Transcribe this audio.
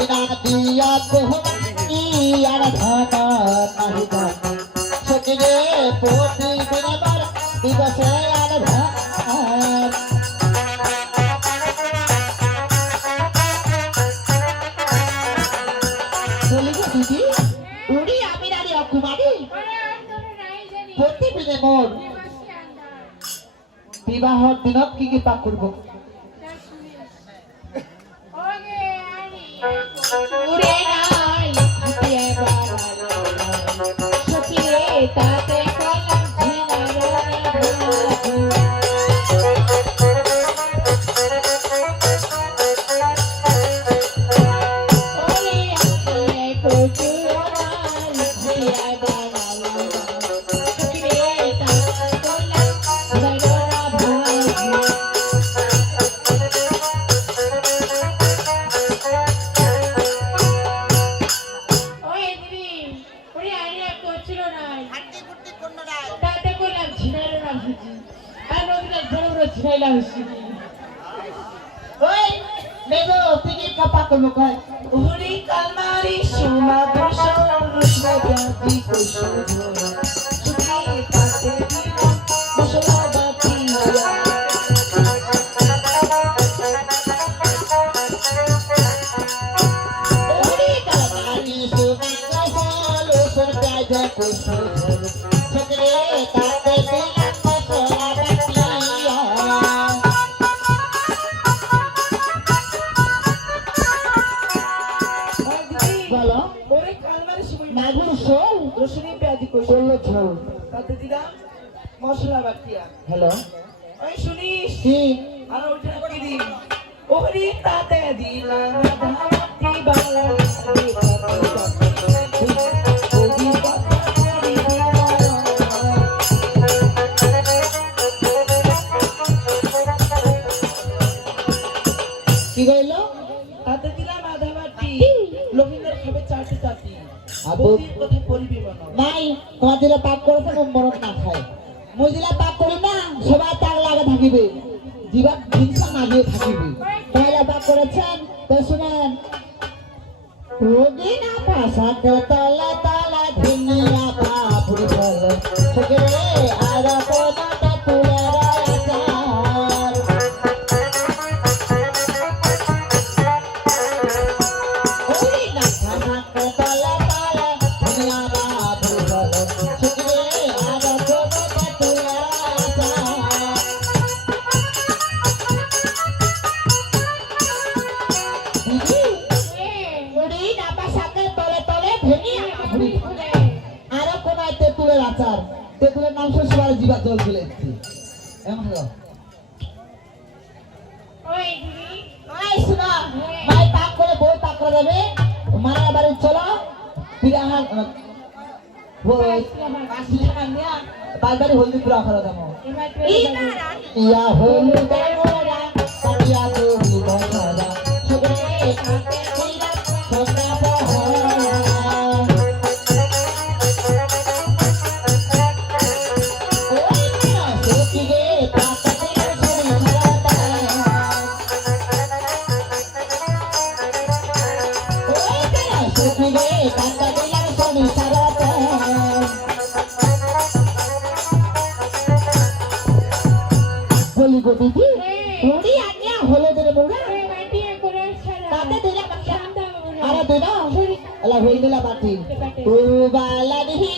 বিনা দিয়া তোহমানি আর ধন নাহি ধন সকিরে প্রতিদিন বার দিবসে আর ধন বলিব দিদি উড়ি আমি নারী অকুমারী প্রতিদিনে মোর বিবাহর দিনত কি কি পাক করব উড়ে নাই হাতিয়া বাড়ালো সখিরে তাতে কলম Uri kalmari shuma dosha rushna jati kushodho Shukri pate dina mushla bati Uri kalmari shuma dosha rushna jati kushodho Shukri pate dina mushla bati মশলা বাটিয়া হ্যালো ওই শুনিস কি আর ওটা কি দি ওহরি তাতে দিলাম ধামতি বালা কি কইলো তাতে দিলাম আধা বাটি লবিনের খাবে চারটি চাটি আবুর কথা বলবি মনে নাই তোমাদের পাক করেছে মরণ না খায় মজিলা পাক করি না সবাই তার লাগা থাকিবে জীবন জিনিস মাঝে থাকিবে তাহলে পাক করেছেন তো শুনেন রোগী না পাশা তলা তলা দুনিয়া পাপুরি বল সকে আর কোনা তুলে রাজার ওই না পাশা তলা তলা দুনিয়া পাপুরি বল সকে আর কোনা তুলে রাজার দিদি মুড়ি না পাশাকে তলে তলে ভেঙে ঘুরি আরো কোনায় তেঁতুলের আচার তেঁতুলের নাম শুনে সবার জিভা জল চলে এসেছে এমন হলো ওই দিদি আই শোনা ভাই পাক করে বই পাক করে দেবে মারা বাড়ি চলো বিরাহান ওই কাশি খানা নিয়া বালবাড়ি হলদি পুরা খাওয়া দাও ইয়া হলদি দেওরা কাটিয়া তোরি বসাদা সবে কাটে কইরা সদা বহরা ওই না সকি গে পাতাতে ছবি ছাড়াতা ওই না সকি গে পাতাতে ছবি ছাড়াতা বলি গো দিদি উড়ি আনিয়া হলে দেবে বউরা তাতে দিলা বাচ্চা আরে দেনা আলা হই দিলা বাটি ও বালা দিহি